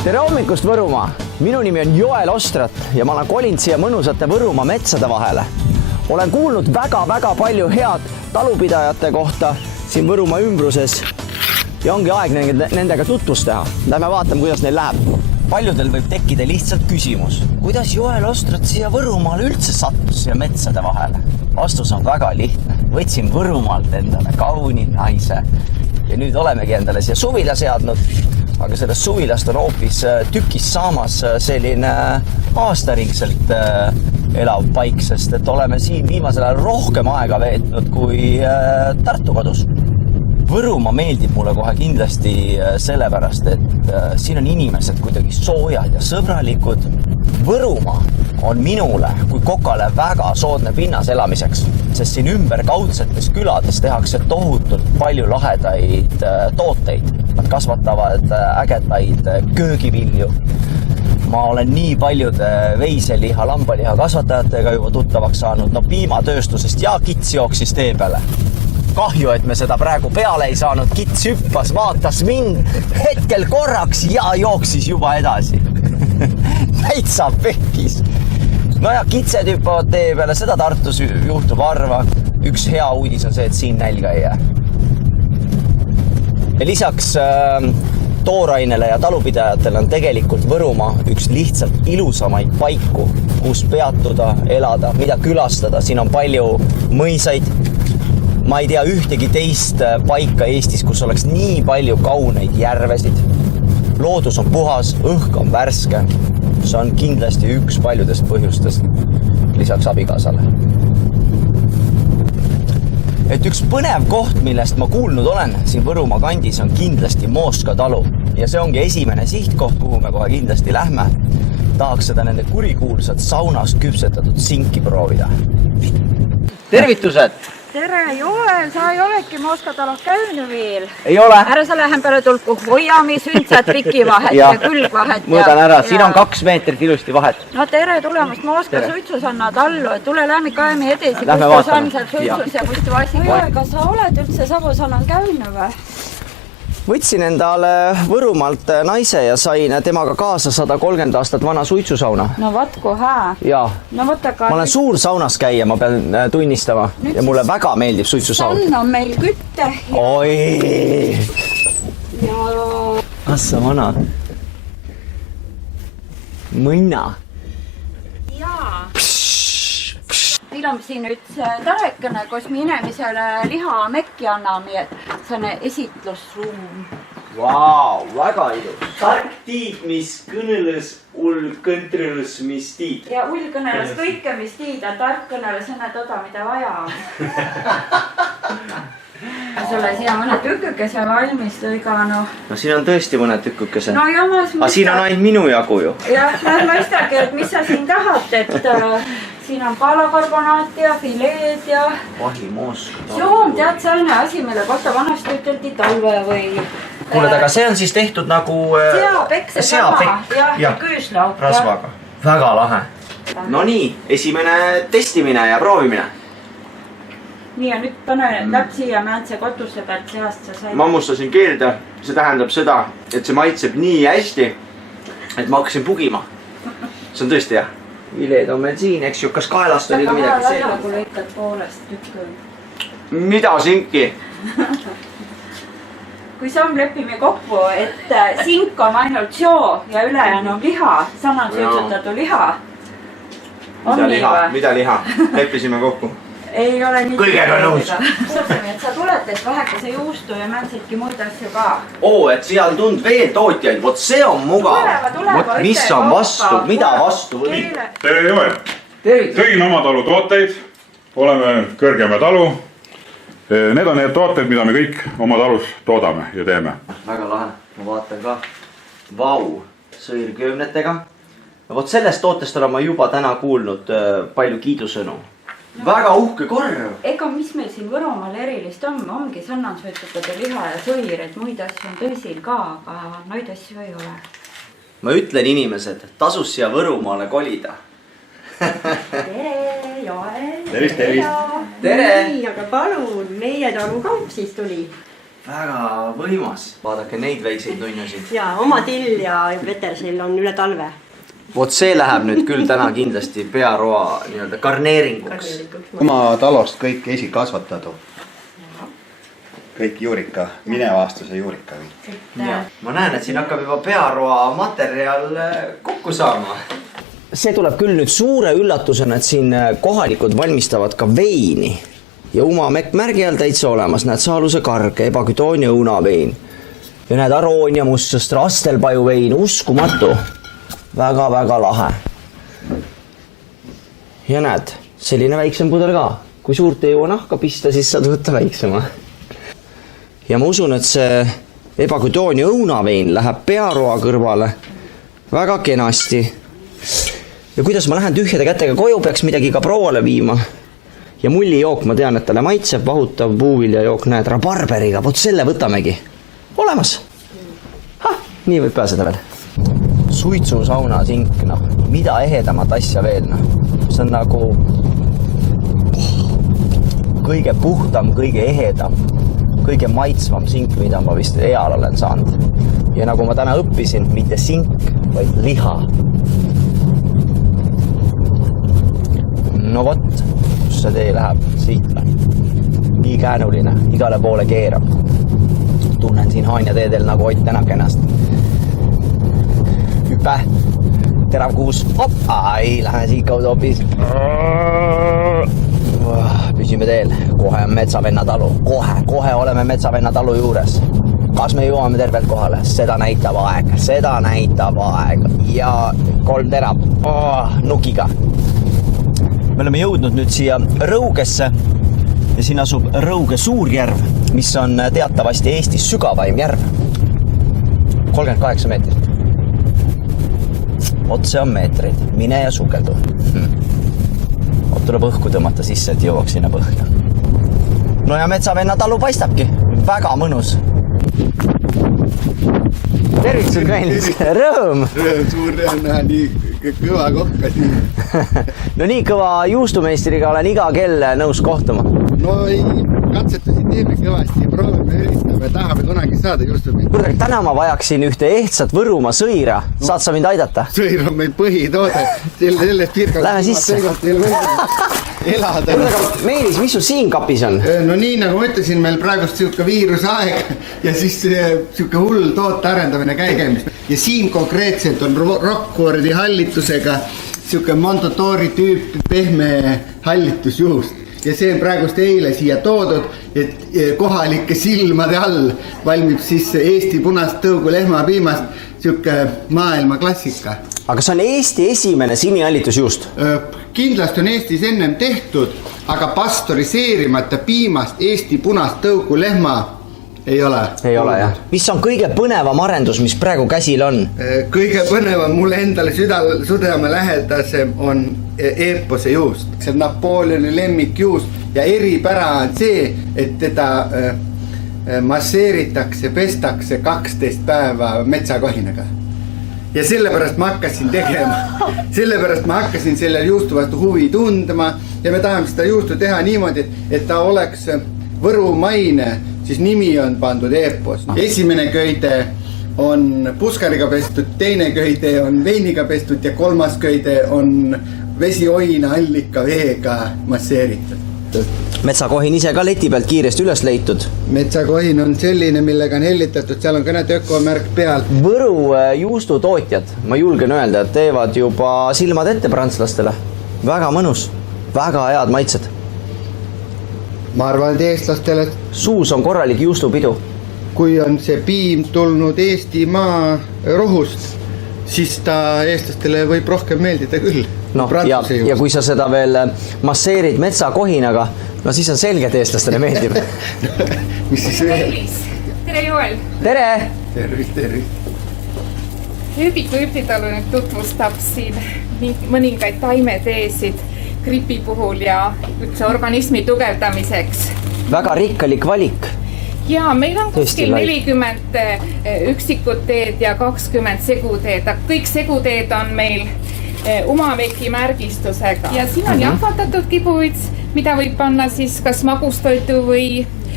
Tere hommikust Võrumaa! Minu nimi on Joel Ostrat ja ma olen kolinud siia mõnusate Võrumaa metsade vahele. Olen kuulnud väga palju head talupidajate kohta siin Võrumaa ümbruses ja ongi aeg nendega tutvust teha. Lähme vaatame, kuidas neil läheb. Paljudel võib tekkida lihtsalt küsimus, kuidas Joel Ostrat siia Võrumaale üldse sattus siia metsade vahele? Vastus on väga lihtne. Võtsin Võrumaalt endale kauni naise ja nüüd olemegi endale siia suvila seadnud. Aga sellest suvilast on hoopis tükis saamas selline aastaringselt elav paik, sest et oleme siin viimasel ajal rohkem aega veetnud kui Tartu kodus. Võrumaa meeldib mulle kohe kindlasti sellepärast, et siin on inimesed kuidagi soojad ja sõbralikud. Võrumaa on minule kui kokale väga soodne pinnas elamiseks, sest siin ümberkaudsetes külades tehakse tohutult palju lahedaid tooteid. Nad kasvatavad ägedaid köögivilju. Ma olen nii paljude veiseliha, lambaliha kasvatajatega juba tuttavaks saanud. No piimatööstusest ja Kits jooksis tee peale. Kahju, et me seda praegu peale ei saanud. Kits hüppas, vaatas mind hetkel korraks ja jooksis juba edasi. Täitsa pekkis. No ja kitsed hüppavad tee peale, seda Tartus juhtub harva. Üks hea uudis on see, et siin nälga ei jää. Ja lisaks toorainele ja talupidajatele on tegelikult Võrumaa üks lihtsalt ilusamaid paiku, kus peatuda, elada, mida külastada. Siin on palju mõisaid. Ma ei tea ühtegi teist paika Eestis, kus oleks nii palju kauneid järvesid. Loodus on puhas, õhk on värske. See on kindlasti üks paljudest põhjustest lisaks abikaasale. Et üks põnev koht, millest ma kuulnud olen siin Võrumaa kandis, on kindlasti Mooska talu. Ja see ongi esimene sihtkoht, kuhu me kohe kindlasti lähme. Tahaks seda nende kurikuulsat saunas küpsetatud sinki proovida. Tervitused! Tere, Joel, sa ei olegi Mooska talus käynyt veel. Ei ole. Ära sa lähen peale tulku hoiami, süntsad rikivahet ja külgvahet. Mõõdan ära, siin on 2 meetrit ilusti vahet. No tere tulemast Mooska suitsusanna tallu. Tule lähme kaemi edesi, lähme kus vaatame. on seal suitsus ja kus vasi. Joel, kas sa oled üldse Savosannan käynyt või? Võtsin endale Võrumaalt naise ja sain temaga kaasa 130 aastat vana suitsusauna. No vatku hää. Ja. No võtta Ma olen suur saunas käia, ma pean tunnistama. Ja mulle väga meeldib suitsusaun. Sann on meil kütte. Oi! Ja... Assa vana. Mõnna. Jaa. Meil on siin üks tarekene, kus me inimesele liha mekki anname, et see on esitlusruum. Vau, väga ilus. Tark tiid, mis kõneles, kõntreles, mis tiid. Ja ull kõneles kõike, mis tiid, ja tark kõneles enne toda, mida vaja on. Sulle siia mõne tükükese valmis lõiga, no. No siin on tõesti mõne tükükese. No jamas mõista. Aga siin on ainult minu jagu ju. Jah, mõistagi, et mis sa siin tahad, et siin on kalakarbonaati ja fileed ja... Vahi Mooska talu. Joo, tead selline asi, mille kohta vanasti üteldi talve või... Kuule, aga see on siis tehtud nagu... Seapekk, see sama. Ja küüslauk. Rasvaga. Väga lahe. No nii, esimene testimine ja proovimine. Nii ja nüüd pane läpsi ja näed see kotuse pealt seast sa said. Mammustasin keelde, see tähendab seda, et see maitseb nii hästi, et ma hakkasin pugima. See on tõesti hea. Vileed on meil siin, eks ju, kas kaelast oli ka midagi see? Väga kui lõikad poolest tükku. Mida sinki? Kui samm lepime kokku, et sink on ainult soo ja ülejäänu on liha, samal suitsutatu liha. Mida liha? Leppisime kokku. Ei ole nii... Kõigega nõus. Mõtleme, et sa tuled, et vähekese juustu ja mäntsidki muid asju ka. Oo, et siia on tund veel tootjaid. Vot see on mugav. Vot mis on vastu, mida vastu või? Tere Joel! Tõin oma talu tooteid. Oleme Kõrgemäe talu. Need on need tooteid, mida me kõik oma talus toodame ja teeme. Väga lahe. Ma vaatan ka. Vau, sõirköömnetega. Vot sellest tootest olen ma juba täna kuulnud palju kiidusõnu. Väga uhke korv. Ega mis meil siin Võrumaal erilist on, ongi sannansvõtutatud liha ja sõir, et muid asju on tõsil ka, aga noid asju ei ole. Ma ütlen inimesed, tasus siia Võrumaale kolida. Tere, Joel! Tervist! Tere! Nii, aga palun, meie talu kaup siis tuli. Väga võimas. Vaadake neid väikseid nunnusid. Ja oma till ja vetersell on üle talve. Vot see läheb nüüd küll täna kindlasti pearoa nii-öelda karneeringuks. Oma talost kõik esikasvatadu. Kõik juurika, minevastuse juurika. Ma näen, et siin hakkab juba pearoa materjal kokku saama. See tuleb küll nüüd suure üllatusena, et siin kohalikud valmistavad ka veini. Ja umamärgi all täitsa olemas, näed Saaluse karge, Ebakytoonia õunavein. Ja näed Aroonia mustsõst, Rastelpaju vein, uskumatu. Väga-väga lahe. Ja näed, selline väiksem pudel ka. Kui suurt ei jõua nahka pista, siis saad võtta väiksema. Ja ma usun, et see Ebakytoonia õunavein läheb pearoa kõrvale väga kenasti. Ja kuidas ma lähen tühjade kätega koju, peaks midagi ka prouale viima. Ja mullijook, ma tean, et talle maitseb, vahutav puuviljajook, näed, rabarberiga, vot selle võtamegi. Olemas. Nii võib pääseda veel. Suitsusauna sink, mida ehedamat asja veel, See on nagu kõige puhtam, kõige ehedam, kõige maitsvam sink, mida ma vist eal olen saanud. Ja nagu ma täna õppisin, mitte sink, vaid liha. No vot, kus see tee läheb siit või? Nii käänuline, igale poole keerab. Tunnen siin Haanja teedel nagu Ott Tänak ennast. Hüpe, terav kuus, hop, ei lähe siit kaudu hoopis. Püsime teel, kohe on Metsavenna talu, kohe oleme Metsavenna talu juures. Kas me jõuame tervelt kohale? Seda näitab aeg ja 3 terab, nukiga. Me oleme jõudnud nüüd siia Rõugesse ja siin asub Rõuge Suurjärv, mis on teatavasti Eestis sügavaim järv. 38 meetrit. Otse on meetreid, mine ja sukeldu. Tuleb õhku tõmmata sisse, et jõuaks sinna põhja. No ja Metsavenna talu paistabki. Väga mõnus. Tervitused Kainis. Rõõm. Suur rõõm näha nii kõva kohka siin. No nii kõva juustumeistriga olen iga kell nõus kohtuma. No ei, katsetusi teeme kõvasti, proovime, üritame, tahame kunagi saada juustumeistri. Kuule, täna ma vajaksin ühte ehtsat Võrumaa sõira. Saad sa mind aidata? Sõir on meil põhitoode. Selles piirkonnas. Lähme sisse. Elada. Meelis, mis sul siin kapis on? No nii, nagu ma ütlesin, meil praegust siuke viirusaeg ja siis siuke hull toote arendamine käigemist. Ja siin konkreetselt on Rockwoodi hallitusega siuke Mondottori tüüp pehme hallitusjuust. Ja see on praegust eile siia toodud, et kohalike silmade all valmib siis Eesti punast tõugu lehmapiimast siuke maailma klassika. Aga see on Eesti esimene sinihallitusjuust? Kindlasti on Eestis ennem tehtud, aga pastoriseerimata piimast Eesti punast tõugu lehma ei ole. Ei ole, jah. Mis on kõige põnevam arendus, mis praegu käsil on? Kõige põnevam mulle endale südame lähedasem on eepose juust. See on Napoleoni lemmikjuust ja eripära on see, et teda masseeritakse, pestakse 12 päeva metsakohinaga. Ja sellepärast ma hakkasin tegema. Sellepärast ma hakkasin selle juustu vastu huvi tundma ja me tahame seda juustu teha niimoodi, et ta oleks võrumaine, siis nimi on pandud eepos. Esimene köide on puskariga pestud, teine köide on veiniga pestud ja kolmas köide on vesioina allika veega masseeritud. Metsakohin ise ka leti pealt kiiresti üles leitud. Metsakohin on selline, millega on hellitatud, seal on ka need ökomärk peal. Võru juustutootjad, ma julgen öelda, et teevad juba silmad ette prantslastele. Väga mõnus, väga head maitsed. Ma arvan, et eestlastele suus on korralik juustupidu. Kui on see piim tulnud Eestimaa rohust, siis ta eestlastele võib rohkem meeldida küll. No, ja kui sa seda veel masseerid metsakohinaga, no siis on selge, et eestlastele meeldib. Mis siis veel? Tere, Joel! Tere! Tervist! Hüübiku Üpnitalu nüüd tutvustab siin mõningaid taimeteesid gripi puhul ja üldse organismi tugevdamiseks. Väga rikkalik valik. Ja meil on kuskil 40 üksikut teed ja 20 seguteed. Kõik seguteed on meil Umameki märgistusega. Ja siin on jahvatatud kibuvits, mida võib panna siis kas magustoitu või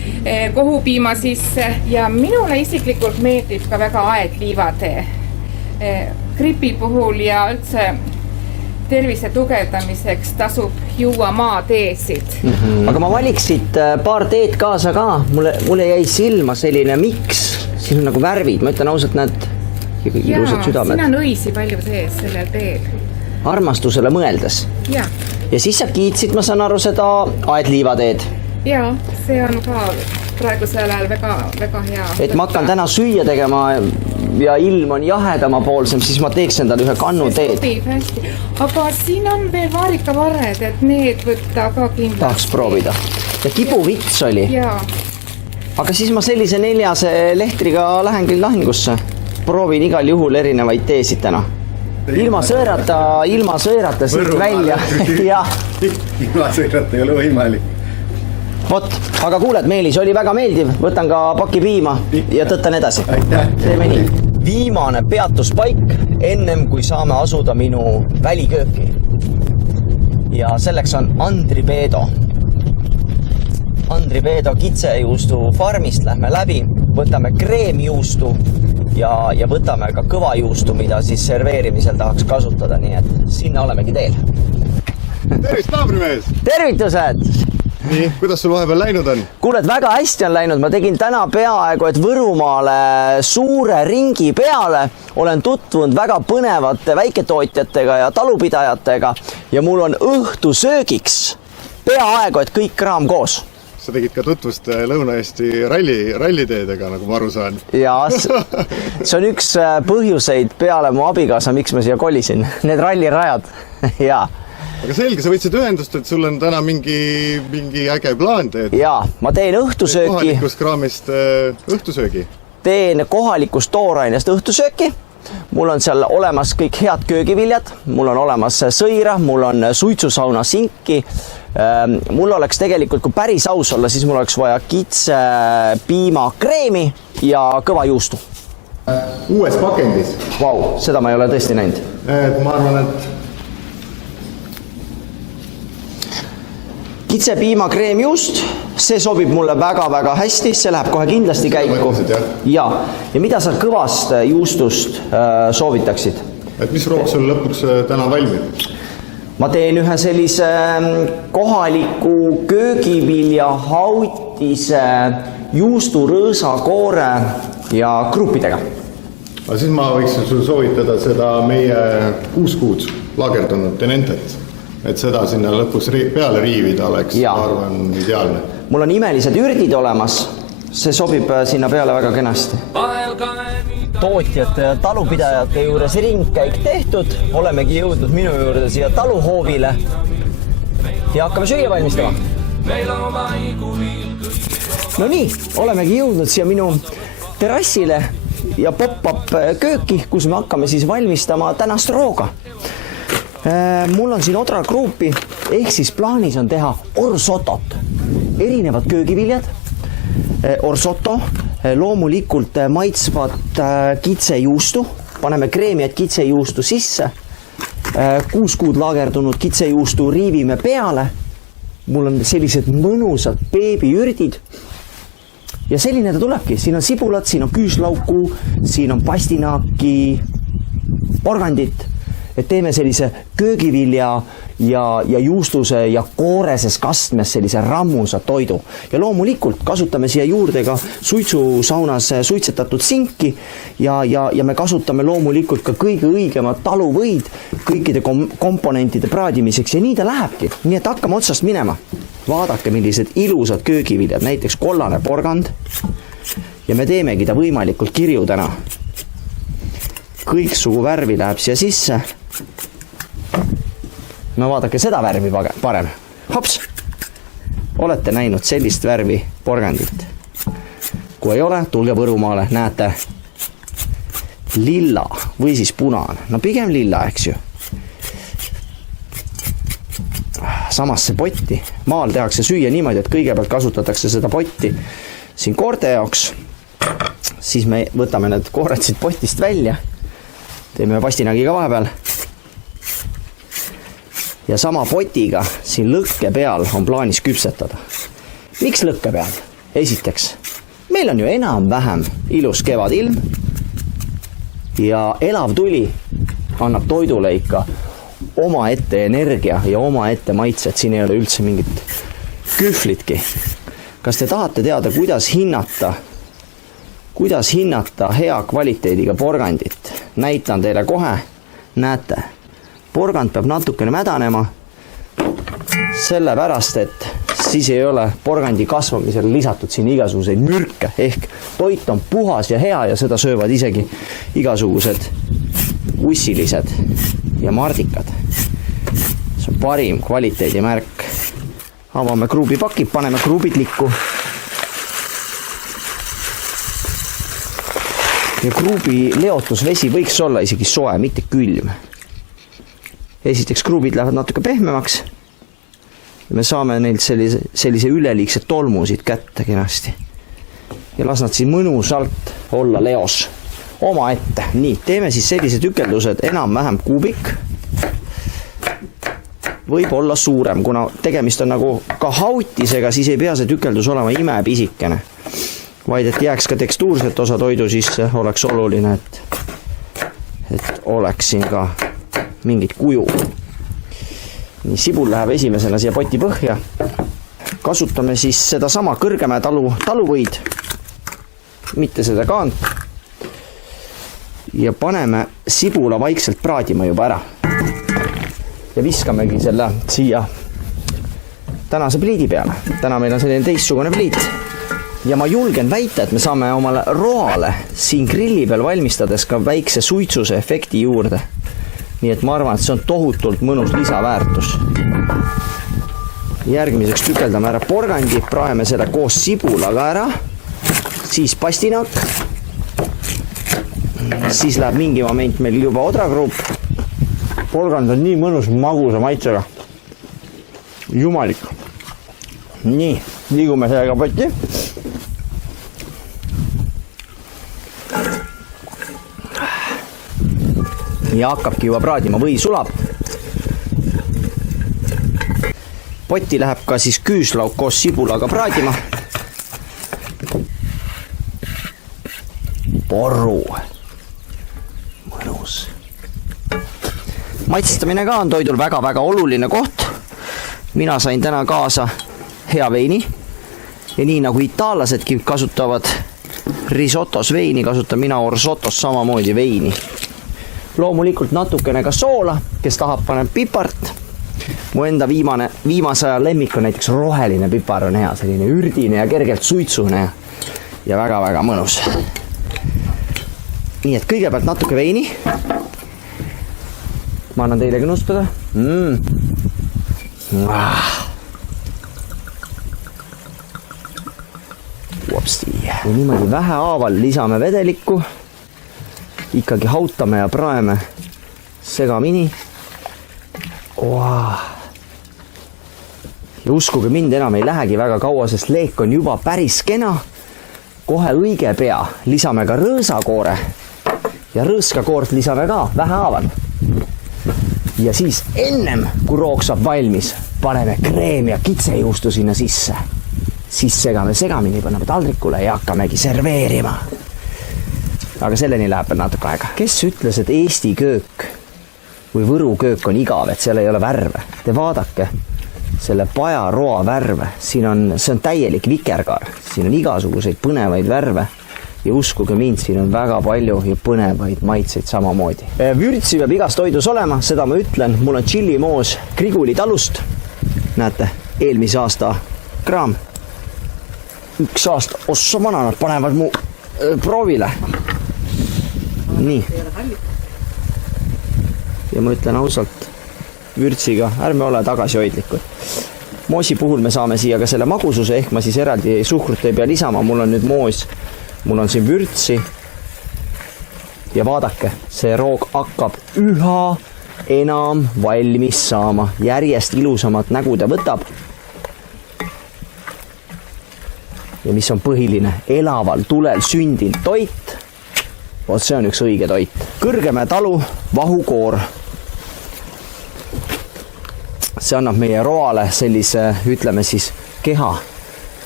kohupiima sisse ja minule isiklikult meeldib ka väga aedliivatee gripi puhul ja üldse tervise tugevdamiseks tasub juua maateesid. Aga ma valiks siit paar teed kaasa ka. Mulle jäi silma selline miks. Siin on nagu värvid. Ma ütlen ausalt, näed ilusad südamed. Siin on õisi palju sees sellel teel. Armastusele mõeldes. Ja siis sa kiitsid, ma saan aru, seda aedliivateed. Ja, see on ka praegusel ajal väga hea. Et ma hakkan täna süüa tegema ja ilm on jahedama poolsem, siis ma teeks endale ühe kannu teed. See sobib hästi. Aga siin on veel vaarikavarred, et need võtta ka kindlasti. Tahaks proovida. Ja kibuvits oli. Jaa. Aga siis ma sellise 4 lehtriga lähengi lahingusse. Proovin igal juhul erinevaid teesid täna. Ilma sõõrata siit välja. Ilma sõõrata ei ole võimalik. Vot, aga kuuled, Meelis, oli väga meeldiv. Võtan ka paki piima ja tõttan edasi. Teeme nii. Viimane peatuspaik ennem, kui saame asuda minu välikööki. Ja selleks on Andri Peedo. Andri Peedo kitsejuustu farmist lähme läbi. Võtame kreemjuustu ja võtame ka kõvajuustu, mida siis serveerimisel tahaks kasutada. Nii et sinna olemegi teel. Tervist, naabrimees! Tervitused! Nii, kuidas sul vahepeal läinud on? Kuuled, väga hästi on läinud. Ma tegin täna peaaegu, et Võrumaale suure ringi peale. Olen tutvunud väga põnevate väiketootjatega ja talupidajatega ja mul on õhtusöögiks peaaegu, et kõik kraam koos. Sa tegid ka tutvust Lõuna-Eesti ralliteedega, nagu ma aru saan. Ja see on üks põhjuseid peale mu abikaasa, miks ma siia kolisin. Need rallirajad. Jaa. Aga selge, sa võtsid ühendust, et sul on täna mingi äge plaan teed. Jaa, ma teen õhtusööki. Kohalikust kraamist õhtusöögi. Teen kohalikust toorainest õhtusööki. Mul on seal olemas kõik head köögiviljad. Mul on olemas sõira, mul on suitsusauna sinki. Mul oleks tegelikult, kui päris aus olla, siis mul oleks vaja kitse piima kreemi ja kõva juustu. Uues pakendis. Vau, seda ma ei ole tõesti näinud. Ma arvan, et kitse piima kreemjuust, see sobib mulle väga-väga hästi, see läheb kohe kindlasti käiku. Ja mida sa kõvast juustust soovitaksid? Et mis roog sul lõpuks täna valmib? Ma teen ühe sellise kohaliku köögivilja hautise juusturõõsa koore ja kruupidega. Aga siis ma võiksin sul soovitada seda meie 6 kuud lagerdunud tenentet. Et seda sinna lõpus peale riivida oleks, ma arvan, ideaalne. Mul on imelised ürdid olemas. See sobib sinna peale väga kenasti. Tootjate ja talupidajate juures ringkäik tehtud. Olemegi jõudnud minu juurde siia taluhoovile. Ja hakkame süüa valmistama. No nii, olemegi jõudnud siia minu terrassile ja pop-up kööki, kus me hakkame siis valmistama tänast rooga. Mul on siin odrakruupi, ehk siis plaanis on teha orsotot. Erinevad köögiviljad, orsoto, loomulikult maitsvad kitsejuustu, paneme kreemiat kitsejuustu sisse, 6 kuud lagerdunud kitsejuustu riivime peale, mul on sellised mõnusad beebiürdid ja selline ta tulebki, siin on sibulat, siin on küüslauku, siin on pastinaaki, porgandit, et teeme sellise köögivilja ja juustuse ja kooreses kastmes sellise rammusa toidu. Ja loomulikult kasutame siia juurde ka suitsusaunas suitsetatud sinki ja me kasutame loomulikult ka kõige õigemat taluvõid kõikide komponentide praadimiseks ja nii ta lähebki. Nii et hakkame otsast minema. Vaadake, millised ilusad köögiviljad, näiteks kollane porgand ja me teemegi ta võimalikult kirju täna. Kõik sugu värvi läheb siia sisse. No vaadake seda värvi parem. Hops! Olete näinud sellist värvi porgandit? Kui ei ole, tulge Võrumaale, näete lilla või siis punane. No pigem lilla, eks ju. Samasse potti. Maal tehakse süüa niimoodi, et kõigepealt kasutatakse seda potti siin koorte jaoks. Siis me võtame need koored siit potist välja. Teeme pastinagiga vahepeal. Ja sama potiga siin lõkke peal on plaanis küpsetada. Miks lõkke peal? esiteks, meil on ju enam-vähem ilus kevadilm ja elav tuli annab toidule ikka omaette energia ja omaette maitset, siin ei ole üldse mingit kühvlitki. Kas te tahate teada, kuidas hinnata hea kvaliteediga porgandit? Näitan teile kohe, näete, porgand peab natukene mädanema, sellepärast, et siis ei ole porgandi kasvamisele lisatud siin igasuguseid mürke, ehk toit on puhas ja hea ja seda söövad isegi igasugused ussilised ja mardikad. See on parim kvaliteedimärk. Avame kruubipakid, paneme kruubid likku. Ja kruubi leotusvesi võiks olla isegi soe, mitte külm. Esiteks kruubid lähevad natuke pehmemaks. Me saame neilt sellise üleliigsed tolmusid kätte kenasti. Ja las nad siin mõnusalt olla leos oma ette. Nii, teeme siis sellise tükeldused enam-vähem kuubik. Võib olla suurem, kuna tegemist on nagu ka hautisega, siis ei pea see tükeldus olema imepisikene. Vaid et jääks ka tekstuurset osa toidu sisse, oleks oluline, et oleks siin ka mingit kuju. Nii, sibul läheb esimesena siia poti põhja. Kasutame siis seda sama Kõrgemäe taluvõid, mitte seda kaant. Ja paneme sibula vaikselt praadima juba ära. Ja viskamegi selle siia tänase pliidi peale. Täna meil on selline teistsugune pliit. Ja ma julgen väita, et me saame omale roale siin grilli peal valmistades ka väikse suitsuse efekti juurde. Nii et ma arvan, et see on tohutult mõnus lisaväärtus. Järgmiseks tükeldame ära porgandi, praeme seda koos sibulaga ära, siis pastinak, siis läheb mingi moment meil juba odragrupp. Porgand on nii mõnus magusa maitsega. Jumalik. Nii, liigume sellega potti. Ja hakkabki juba praadima või sulab. Potti läheb ka siis küüslauk koos sibulaga praadima. Porru. Mõnus. Maitsestamine ka on toidul väga-väga oluline koht. Mina sain täna kaasa hea veini. Ja nii nagu itaallasedki kasutavad risottos veini, kasutan mina orsottos samamoodi veini. Loomulikult natukene ka soola, kes tahab paneb pipart. Mu enda viimase aja lemmik on näiteks roheline pipar on hea, selline ürdine ja kergelt suitsune ja väga-väga mõnus. Nii et kõigepealt natuke veini. Ma annan teile kõnustada. Vopsti. Ja niimoodi vähehaaval lisame vedelikku. Ikkagi hautame ja praeme segamini. Ja uskuge mind, enam ei lähegi väga kaua, sest leek on juba päris kena. Kohe õige pea lisame ka rõõsakoore ja rõõskakoort lisame ka vähehaaval. Ja siis ennem, kui roog saab valmis, paneme kreem ja kitsejuustu sinna sisse. Siis segame segamini, paneme taldrikule ja hakkamegi serveerima. Aga selleni läheb veel natuke aega. Kes ütles, et Eesti köök või Võru köök on igav, et seal ei ole värve? Te vaadake selle pajaroa värve. See on täielik vikerkaar. Siin on igasuguseid põnevaid värve. Ja uskuge mind, siin on väga palju ja põnevaid maitseid samamoodi. Vürtsi peab igas toidus olema, seda ma ütlen. Mul on tšillimoos Kriguli talust. Näete, eelmise aasta kraam. 1 aasta. Ossa vana, nad panevad mu proovile. Nii. Ja ma ütlen ausalt, vürtsiga ärme ole tagasihoidlikud. Moosi puhul me saame siia ka selle magususe, ehk ma siis eraldi suhkrut ei pea lisama. Mul on nüüd moos, mul on siin vürtsi. Ja vaadake, see roog hakkab üha enam valmis saama. Järjest ilusamat nägu ta võtab. Ja mis on põhiline, elaval tulel sündinud toit. Vot see on üks õige toit. Kõrgemäe talu vahukoor. See annab meie roale sellise, ütleme siis, keha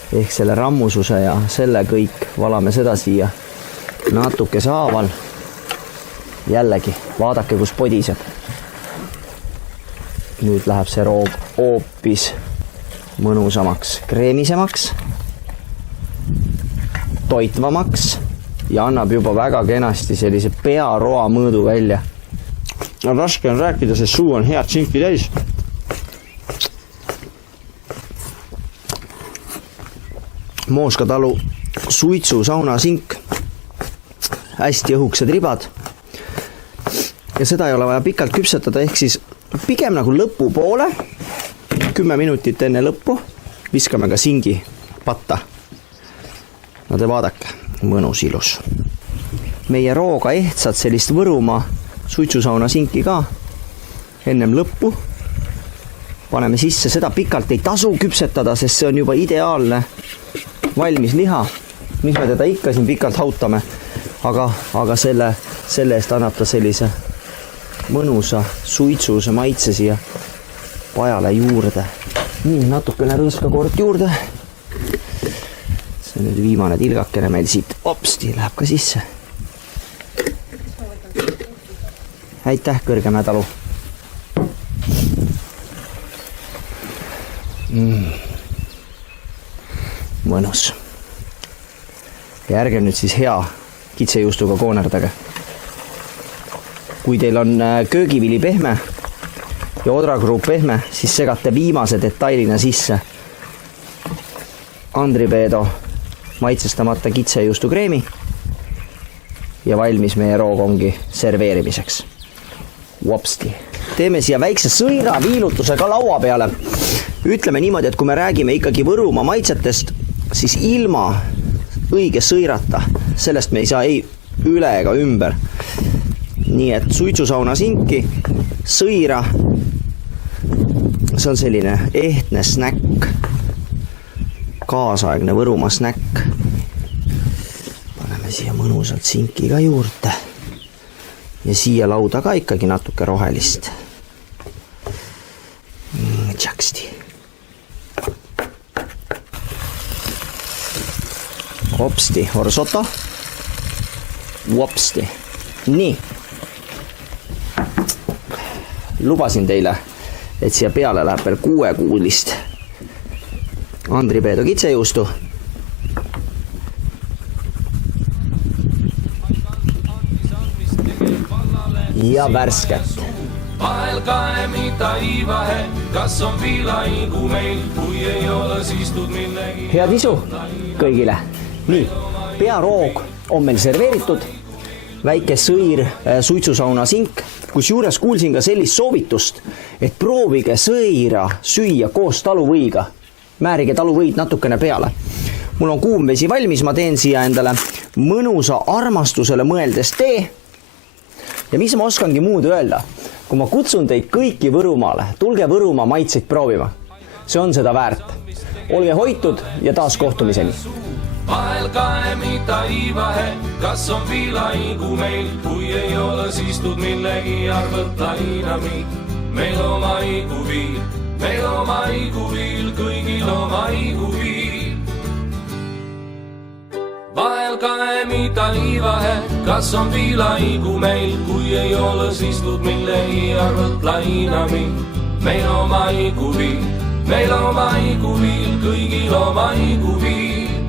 ehk selle rammususe ja selle kõik valame seda siia natukese haaval. Jällegi, vaadake, kus podiseb. Nüüd läheb see roog hoopis mõnusamaks, kreemisemaks, toitvamaks ja annab juba väga kenasti sellise pearoa mõõdu välja. Raske on rääkida, sest suu on head sinki täis. Mooska talu suitsu sauna sink, hästi õhuksed ribad ja seda ei ole vaja pikalt küpsetada, ehk siis pigem nagu lõpu poole, 10 minutit enne lõppu viskame ka singi patta. No te vaadake, mõnus ilus. Meie rooga ehtsad sellist Võrumaa suitsusauna sinki ka ennem lõppu. Paneme sisse, seda pikalt ei tasu küpsetada, sest see on juba ideaalne valmis liha. Mis me teda ikka siin pikalt hautame, aga selle eest annab ta sellise mõnusa suitsuse maitse siia pajale juurde. Nii, natukene rõõskakord juurde. See nüüd viimane tilgakene meil siit opsti läheb ka sisse. Aitäh, Kõrgemäe talu. Mõnus. Ja ärge nüüd siis hea kitsejuustuga koonerdage. Kui teil on köögivili pehme ja odragrupp pehme, siis segate viimase detailina sisse Andripeedo maitsestamata kitsejuustukreemi ja valmis meie rookongi serveerimiseks. Vopsti. Teeme siia väikse sõira viilutuse ka laua peale. Ütleme niimoodi, et kui me räägime ikkagi Võrumaa maitsetest, siis ilma õige sõirata, sellest me ei saa ei üle ega ümber. Nii et suitsusauna sinki, sõira, see on selline ehtne snäkk, kaasaegne Võrumaa snäkk. Paneme siia mõnusalt sinki ka juurde ja siia lauda ka ikkagi natuke rohelist. Tšaksti. Hopsti, orsoto. Vopsti. Nii. Lubasin teile, et siia peale läheb veel 6-kuulist Andripeedo kitsejuustu. Ja värsket. Vahel kae mida iivahe, kas on viilaigu meil, kui ei ole siistud millegi. Head isu kõigile. Nii, pearoog on meil serveeritud, väike sõir, suitsusauna sink, kus juures kuulsin ka sellist soovitust, et proovige sõira süüa koos taluvõiga. Määrige taluvõid natukene peale. Mul on kuum vesi valmis, ma teen siia endale mõnusa armastusele mõeldes tee. Ja mis ma oskangi muud öelda? Kui ma kutsun teid kõiki Võrumaale, tulge Võrumaa maitseid proovima. See on seda väärt. Olge hoitud ja taas kohtumiseni. Vahel kae mida iivahe, kas on viilaigu meil, kui ei ole siistud millegi arvelt lainami. Meil oma iguviil, kõigil oma iguviil. Vahel kae mida iivahe, kas on viilaigu meil, kui ei ole siistud millegi arvelt lainami. Meil oma iguviil, kõigil oma iguviil.